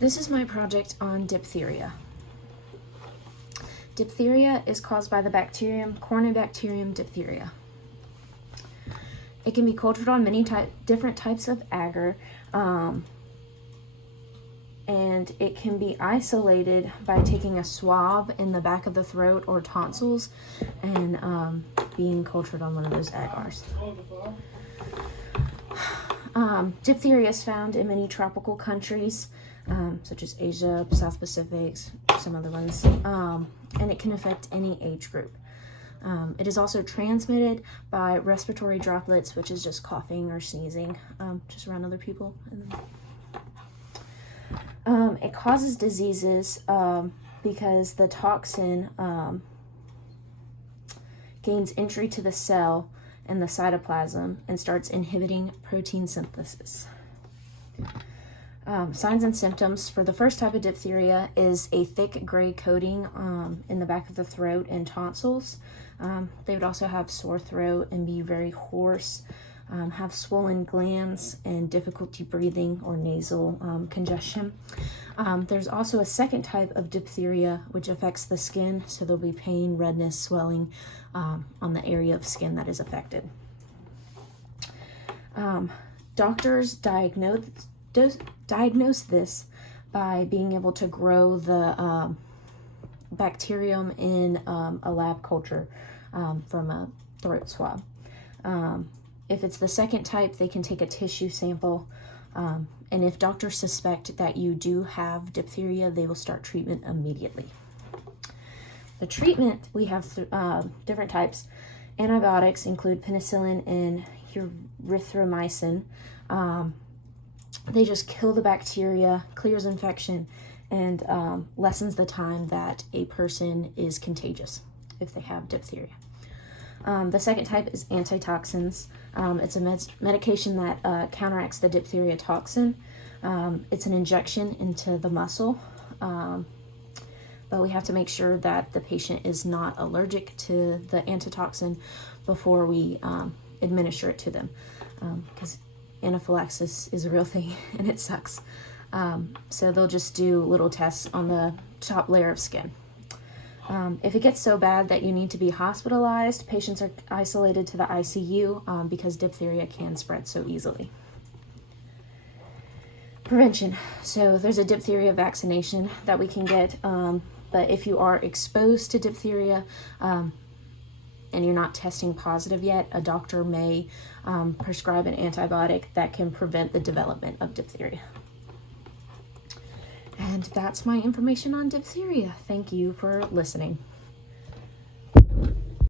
This is my project on diphtheria. Diphtheria is caused by the bacterium Corynebacterium diphtheria. It can be cultured on many different types of agar, and it can be isolated by taking a swab in the back of the throat or tonsils and being cultured on one of those agars. Diphtheria is found in many tropical countries, such as Asia, South Pacific, some other ones, and it can affect any age group. It is also transmitted by respiratory droplets, which is just coughing or sneezing, just around other people. It causes diseases because the toxin gains entry to the cell and the cytoplasm and starts inhibiting protein synthesis. Signs and symptoms for the first type of diphtheria is a thick gray coating in the back of the throat and tonsils. They would also have sore throat and be very hoarse, have swollen glands and difficulty breathing or nasal congestion. There's also a second type of diphtheria which affects the skin, so there'll be pain, redness, swelling on the area of skin that is affected. Doctors diagnose this by being able to grow the bacterium in a lab culture from a throat swab. If it's the second type, they can take a tissue sample, and if doctors suspect that you do have diphtheria, they will start treatment immediately. The treatment, we have different types. Antibiotics include penicillin and erythromycin. They just kill the bacteria, clears infection, and lessens the time that a person is contagious if they have diphtheria. The second type is antitoxins. It's a medication that counteracts the diphtheria toxin. It's an injection into the muscle, but we have to make sure that the patient is not allergic to the antitoxin before we administer it to them, because anaphylaxis is a real thing and it sucks. So they'll just do little tests on the top layer of skin. If it gets so bad that you need to be hospitalized, patients are isolated to the ICU because diphtheria can spread so easily. Prevention. So there's a diphtheria vaccination that we can get, but if you are exposed to diphtheria and you're not testing positive yet, a doctor may prescribe an antibiotic that can prevent the development of diphtheria. And that's my information on diphtheria. Thank you for listening.